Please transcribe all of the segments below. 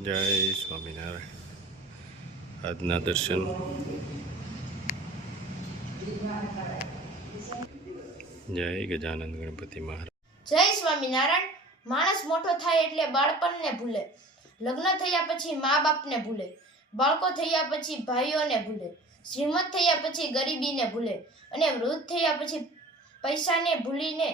જય સ્વામિનારાયણ. આજના દર્શન. જય ગજાનંદ ગણપતિ મહારાજ. જય સ્વામિનારાયણ. માણસ મોટો થાય એટલે બાળપણને ભૂલે, લગ્ન થયા પછી મા બાપને ભૂલે, બાળકો થયા પછી ભાઈઓને ભૂલે, શ્રીમંત થયા પછી ગરીબીને ભૂલે, અને વૃદ્ધ થયા પછી પૈસાને ભૂલીને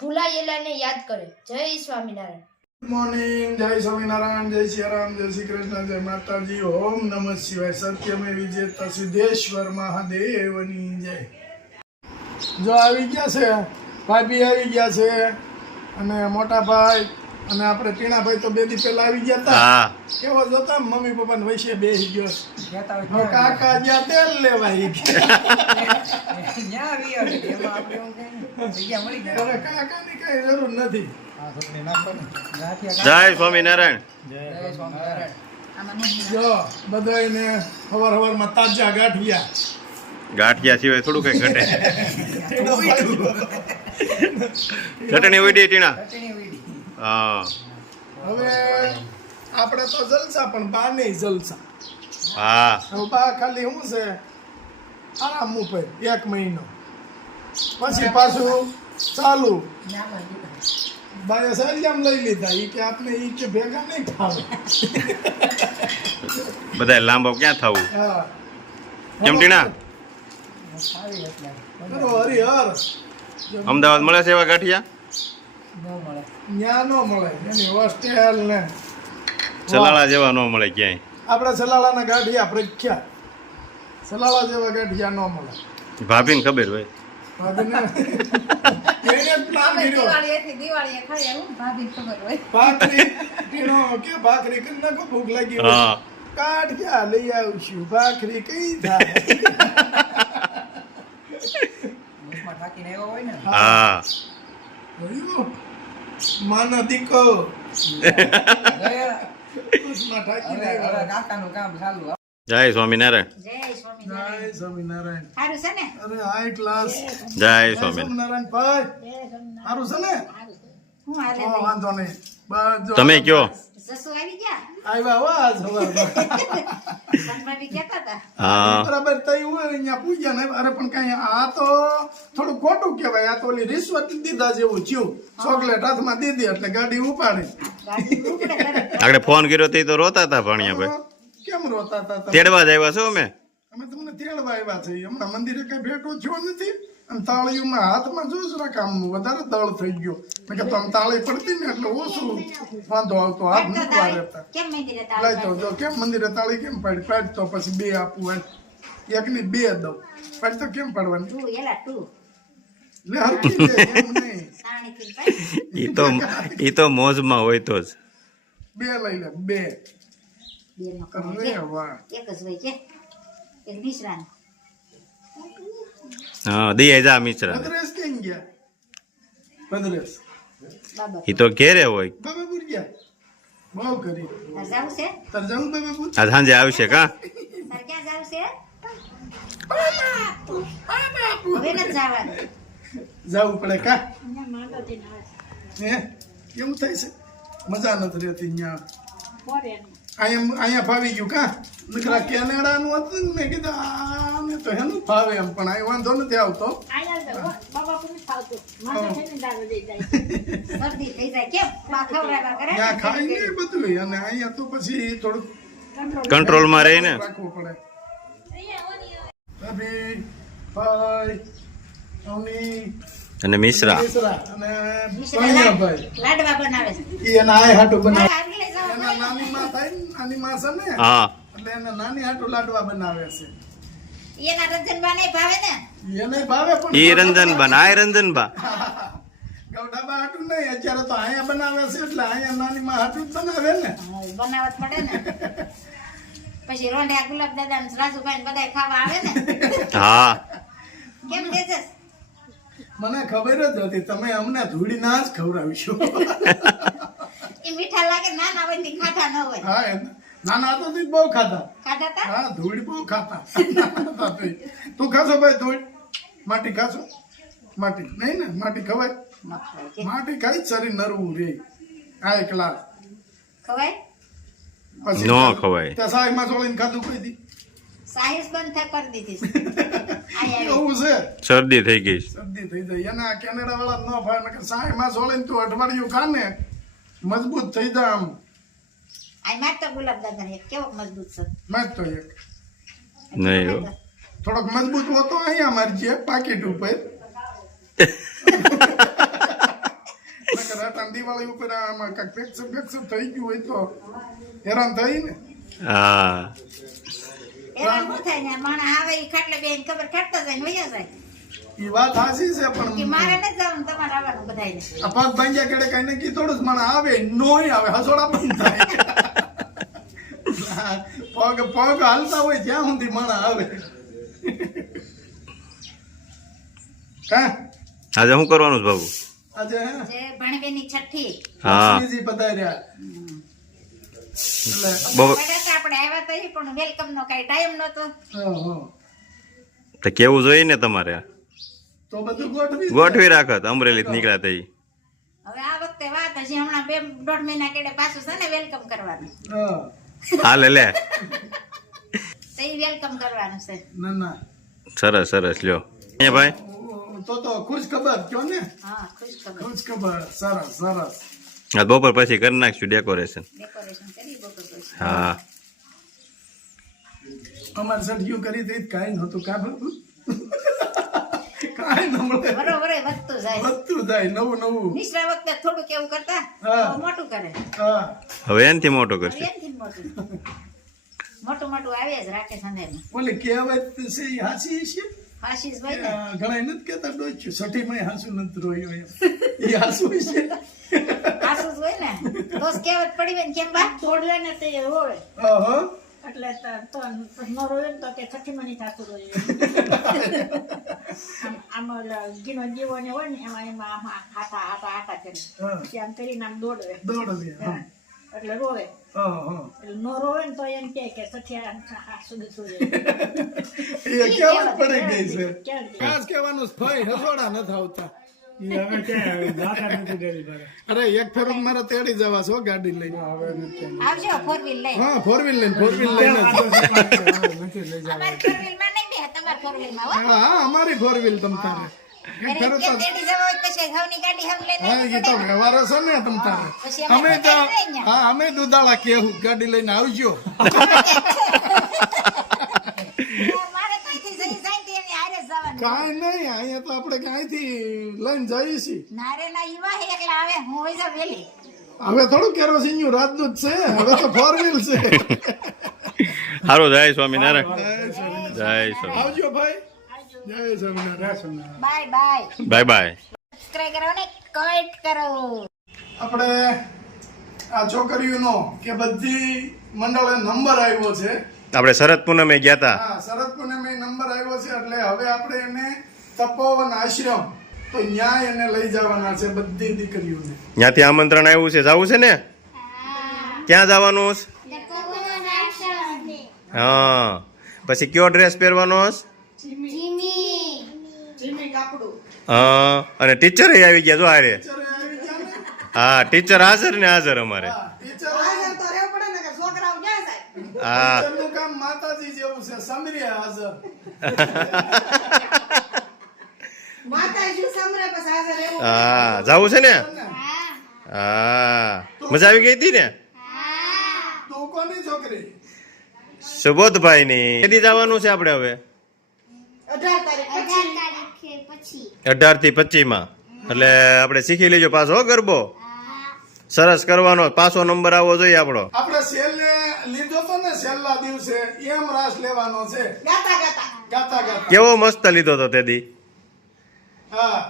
ભૂલાયેલાને યાદ કરે. જય સ્વામિનારાયણ. Good morning. જય સ્વામિનારાયણ, જય શ્રી રામ, જય શ્રી કૃષ્ણ, જય માતાજી. ઓમ નમઃ શિવાય. સત્યમે વિજેતા સિદ્ધેશ્વર મહાદેવની જય. જો આવી ગયા છે ભાભી, આવી ગયા છે, અને મોટા ભાઈ અને આપણે ટીણાભાઈ તો બે દી પહેલા આવી ગયા હતા. કેવો જોતા મમ્મી પપ્પા ને વૈશે બેસી ગયો. કાકા જ્યાં તેલ લેવા કાકાની કઈ જરૂર નથી. જય સ્વામિનારાયણ. જો બધાને હવાર હવારમાં તાજા ગાંઠિયા. ગાંઠિયા સિવાય થોડું કઈ ઘટે. ચટણી ઉડી ટીણા. હા, હવે આપણે તો જલસા, પણ બા નહીં જલસા. હા, હવે બા ખાલી શું છે, આરામ ઉપર 1 મહિનો, પછી પાછું ચાલુ. બાએ સળિયામ લઈ લીધા. ઈ કે આપણે ઈ કે ભેગા નહીં થાવ. બધા લાંબો ક્યાં થવું? હા, કેમ ટીણા? કરો હરિહર. અમદાવાદ મળે છે એવા ગાંઠિયા? ન્યા નો મળે. એની હોસ્ટેલ ને ચલાળા જેવા ન મળે ક્યાંય. આપણે સલાળાના ગાંઠિયા પ્રખ્યાત. સલાળા જેવા ગાંઠિયા ન મળે. ભાભીને ખબર હોય. ભાભીને એને જ પ્લાન કર્યો. ભાખરી ટીણો કે ભાખરી કરી નાખો, ભૂખ લાગી હોય. હા, ગાંઠિયા લઈ આવશું. ભાખરી કઈ થાય? હા. જોયું? માનો દીકો ઉસમાં ઠાકીને આવ્યો. જય સ્વામિનારાયણ. જય જય સ્વામિનારાયણ. સ્વામિનારાયણ. સારું છે ને? અરે હાઈ ક્લાસ. જય જય સ્વામિનારાયણ. સ્વામિનારાયણ ભાઈ. સારું છે ને? હું હાલે હા, વાંધો નહીં. બસ જો તમે કયો? સસુ આવી ગયા? આવ્યા હો આજ સવારમાં. ભાભી કહેતા હતા. હા, બરાબર તઈ હોય અહીંયા પૂજ્યા ને. અરે પણ કઈ આ તો થોડું ખોટું કહેવાય. આ તો ઓલી રિશ્વત દીધા જેવું થયું. ચોકલેટ હાથમાં દીધી એટલે ગાડી ઉપાડી. ગાડી ઉપડે તરત. આગળ ફોન કર્યો તો ઈ તો રોતા હતા ભણ્યા ભાઈ. કેમ રોતા હતા તમે? તેડવા જ આવ્યા છો અમે. અમે તમને તેડવા આવ્યા છે. હમણાં મંદિરે કઈ ભેટો થયો નથી. અને તાળીઓમાં હાથમાં જો જરાક આમ વધારે દળ થઈ ગયો. મેં કીધું આમ તાળી પડતી ને એટલે ઓછું વાંધો આવતો. હાથ મૂકવા રહેતા. કેમ મંદિરે લઈ તાળી તો જો કેમ મંદિરે તાળી કેમ પાડી? પાડ તો પછી 2 આપવું એમ. એકની 2 દઉં. પાડ તો કેમ પાડવાની? તું એલા તું લે હરખી દે, એમ નહીં. સાણીથી પાડી. ઈ તો મોજમાં હોય તો જ. 2 લઈ લે, 2. બેનો અરે વાહ. એક જ હોય છે. એક મિશ્રાન. હા, દિયા જા મિશ્રા. ભદ્રેશ કેમ ગયા? ભદ્રેશ બાબા ઈ તો ઘેરે હોય. બાબાપુર ગયા. બહુ કરી. તાર જાવું છે? તાર જવું બાબાપુર? આ સાંજે આવશે કા? તાર ક્યાં જાવું છે? હવે નથી જવાનું. જવું પડે કા? હે કેવું થાય છે? મજા નથી રહેતી અહીંયા. અહીંયા ફાવી ગયું કા? નકરા કેનેડાનું હતું ને, મેં કીધું આને તો હેનું ફાવે એમ, પણ અહીં વાંધો નથી આવતો. શરદી થઈ જાય કેમ? બા ખવડાવ્યા કરે? ત્યાં ખાઈ ને બધું, અને અહીંયા તો પછી થોડુંક કંટ્રોલમાં રહી ને. રાખવું પડે. ભાભી, ભાઈ, અવની, અને મિશ્રા. મિશ્રા અને મિશ્રા ભાઈ. લાડવા બનાવે છે. ઈ એના આય હાટું બનાવે. હા, લઈ જાઓ, એના નાની માં થાય ને, નાની માં છે ને, હા, એટલે એના નાની હાટું લાડવા બનાવે છે. એના રંજનબા નહીં ભાવે ને? એને ભાવે પણ ઈ રંજનબા ને આ રંજનબા. ગૌડાબા હાટું નહીં. અત્યારે તો અહીંયા બનાવે છે એટલે અહીંયા નાની માં હાટું જ બનાવે ને. બનાવત પડે ને. પછી રોંઢિયા ગુલાબ દાદા ને રાજુભાઈ ને બધા ખાવા આવે ને. હા, કેમ દેશે? મને ખબર જ હતી તમે અમને ધૂળી ના જ ખવડાવીશું. એ મીઠા લાગે નાના હોય ને ખાટા ન હોય. હા, નાના તો તું બહુ ખાતા. ખાટા તા? હા, ધૂળ બહુ ખાતા. તું ખાશો ભાઈ ધૂળ? માટી ખાશો? માટી નહીં ને? માટી ખવાય? માટી ખાઈ જ શરીર નરવું રે. આ એકલા ખવાય? પછી નો ખવાય. ત્યાં સાહેબમાં ચોળીને ખાધું કોઈ દી સાહિસ બંધ કરી દીધી છે. આયા એવું છે શરદી થઈ ગઈ છે. શરદી થઈ જાય એના કેનેડા વાળા ન ફાવે નકર સાહેબમાં ચોળીને તું અઠવાડિયું ખાને મજબૂત થઈ જાય આમ આ માર તો ગુલાબ દાદા ને કેવો મજબૂત છે. મેં તો એક નહીં હો. થોડોક મજબૂત હોતો અહીંયા મારજે પાકીટ ઉપર નકર અટાણ દિવાળી ઉપર આમાં કાંઈક ફેક્ચર થઈ ગયું હોય તો હેરાન થઈ ને હા એમાં શું થાય ને માણસ આવે ઈ ખાટલે બેન ખબર ખાટતા જાય ને વયા જાય એ વાત સાચી છે કે પણ મારે નથી જવાનું તમારે આવવાનું બધાયને. આ પગ ભાંગ્યા કેડે કઈ નક્કી થોડું જ મને આવે નોય આવે હસોડા બંધ થાય પગ પગ હાલતા હોય ત્યાં સુધી મને આવે કા આજે શું કરવાનું છે બાબુ? આજે જે ભાણીબેનની છઠ્ઠી હા લક્ષ્મીજી પધાર્યા એટલે બહુ- પડ્યા તા આપણે આવ્યા તો ઈ પણ વેલકમ નો કઈ ટાઈમ નતો. હા. તો કેવું જોઈએ ને તમારે તો બધું ગોઠવી ગોઠવી રાખત અમરેલી નીકળ્યા તઈ. હવે આ વખતે વાત હજી હમણાં 2.5 મહિના કેડે પાછું છે ને વેલકમ કરવાનું. હા હાલે લે તો ઈ વેલકમ કરવાનું છે. ના ના સરસ સરસ લ્યો અહીંયા ભાઈ તો ખુશ ખબર કયો ને હા ખુશ ખબર. ખુશ ખબર સરસ સરસ આ બપોર પછી કરી નાખશું ડેકોરેશન. ડેકોરેશન કરી બપોર પછી. હા અમારે સઠિયું કરી હતી કાંઈ નહોતું કાઢું કાંઈ ન મળે બરોબર વધતું જાય. વધતું જાય નવું નવું નિશ્રા વખતે થોડુંક એવું કરતા હા. તો મોટું કરે. હા હવે એનથી મોટો હવે કરશે. એનથી મોટું મોટું મોટું આવે જ રાખે સંદેશ. ઓલી કહેવત છે એ હાસી છે આશીષ ભાઈ ને ઘણા નથી કેતા ડોચ્યું સઠી માં હાસુ નથી રોયો એમ એ હાસુ છે આસુ જ હોય ને તો જ કહેવત પડી હોય ને કેમ બા તોડલે ને તે હોય ઓહો એટલે તો ન રોય ને તો કે છઠ્ઠી મની થાતું રોય આમ ઓલા ગીનો જીવો ને હોય ને એમાં આમાં હાથા હાથા હાથા કરે હા પછી આમ કરીને આમ દોડવે દોડ દે હા એટલે રોવે હા એટલે ન રોવે ને તો એમ કે છઠ્ઠી સુધી સુધી એ કેવત પડી ગઈ છે ક્યાં ખાસ કહેવાનું છે, ભાઈ હસોડા નથી આવતા અરે એક ફેરો મારે તેડી જવા છો ગાડી લઈને આવજો 4 વ્હીલ લઈ. હા 4 વ્હીલ લઈને 4 વ્હીલ લઈને અમારી 4 વ્હીલ માં નહીં બે તમારી 4 વ્હીલ માં હો. હા અમારી 4 વ્હીલ તમ તારે એક ફેરો તો તેડી જવા હોય પછી ઘઉંની ગાડી હમ લઈને હા એ તો વ્યવહાર છે ને તમ તારે પછી અમે અમે તો લઈ ગયા. હા અમે દુધાળા કેવું ગાડી લઈને આવજો મારે ત્યાંથી જઈ જાય તે એની હારે જ જવાનું. કાંઈ નહીં અહીંયા તો આપણે ક્યાંયથી લઈને જઈએ છીએ નારે ના ઈવા હે એકલા આવે હું હોય જાવ વેલી. હવે થોડું કેરોસીન રાજદૂત છે હવે તો 4 વ્હીલ છે સારું જય સ્વામિનારાયણ. જય સ્વામી. આવજો ભાઈ જય Swaminarayan bye bye. Bye bye. Subscribe કરો ને કમેન્ટ કરો. આપણે આ છોકરીઓનો કે બધી મંડળે નંબર આવ્યો છે આપણે શરદ પૂનમે ગયા હતા. હા શરદ પૂનમે નંબર આવ્યો છે એટલે હવે આપણે એને તપોવન આશ્રમ તો ન્યાય એને લઈ જવાના છે બધી દીકરીઓને ત્યાંથી આમંત્રણ આવ્યું છે જવું છે ને ક્યાં જવાનું છે? હા પછી કયો ડ્રેસ પહેરવાનો છે? હા અને ટીચર આવી ગયા જો હારે. ટીચરે આવી ગયા ને? હા ટીચર હાજર ને હાજર અમારે. હા, ટીચર હા ટીચરનું કામ માતાજી જેવું છે સમરીએ હાજર હા જવું છે ને. હા મજા આવી ગઈ હતી ને તું કોની છોકરી સુબોધભાઈ ની કેદી જવાનું છે આપણે હવે? 18 થી 25 માં. એટલે આપણે શીખી લેજો પાછો હો ગરબો સરસ કરવાનો. પાછો નંબર આવવો જોઈએ આપણો. આપણે સેલને લીધો તો ને છેલ્લા દિવસે એમ રાસ લેવાનો છે ગાતા ગાતા કેવો મસ્ત લીધો તો તે દી. હા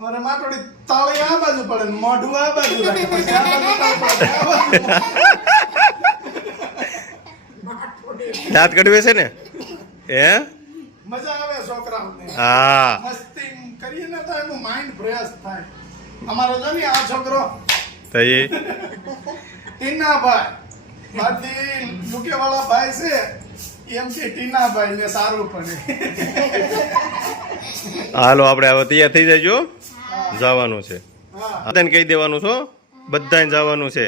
મારે માટોડી તાળી આ બાજુ પડે ને મોઢું આ બાજુ રાખે પછી આ બાજુ તાળી પડે, આ બાજુ. દાંત કડવે છે ને હે? મજા આવે છોકરાઓને હા મસ્તી કરીએ ને તો એનું માઇન્ડ ફ્રેશ થાય અમારો જો ને આ છોકરો તો એ ટીનાભાઈ બાકી યુકે વાળા ભાઈ છે એમ કે ટીનાભાઈ ને સારું પડે હાલો આપણે હવે તૈયાર થઈ જજો જવાનું છે. હા તને કહી દેવાનું છો બધાને જવાનું છે.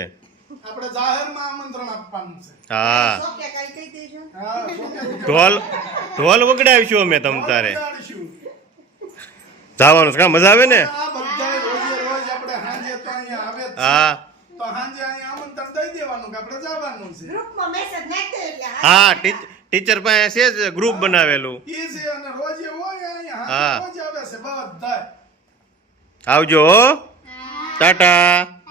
આપણે જાહેરમાં એમાં આમંત્રણ આપવાનું છે. હા ઓકે કઈ કહી દેજો હા, છોકરા ઢોલ વગડાવીશું અમે તમ તારે વગાડીશું. જવાનું છે કા મજા આવે ને આ બધાય રોજે રોજ આપણે સાંજે તો અહીંયા આવે જ છે. હા તો સાંજે અહીંયા આમંત્રણ દઈ દેવાનું કે આપણે જવાનું છે. ગ્રુપમાં મેસેજ નાખી દે એટલે હા ટીચર પાસે છે જ ગ્રુપ બનાવેલું ઈ છે અને રોજે હોય અહીંયા હા. રોજ આવે છે બધાય. આવજો હો. ટાટા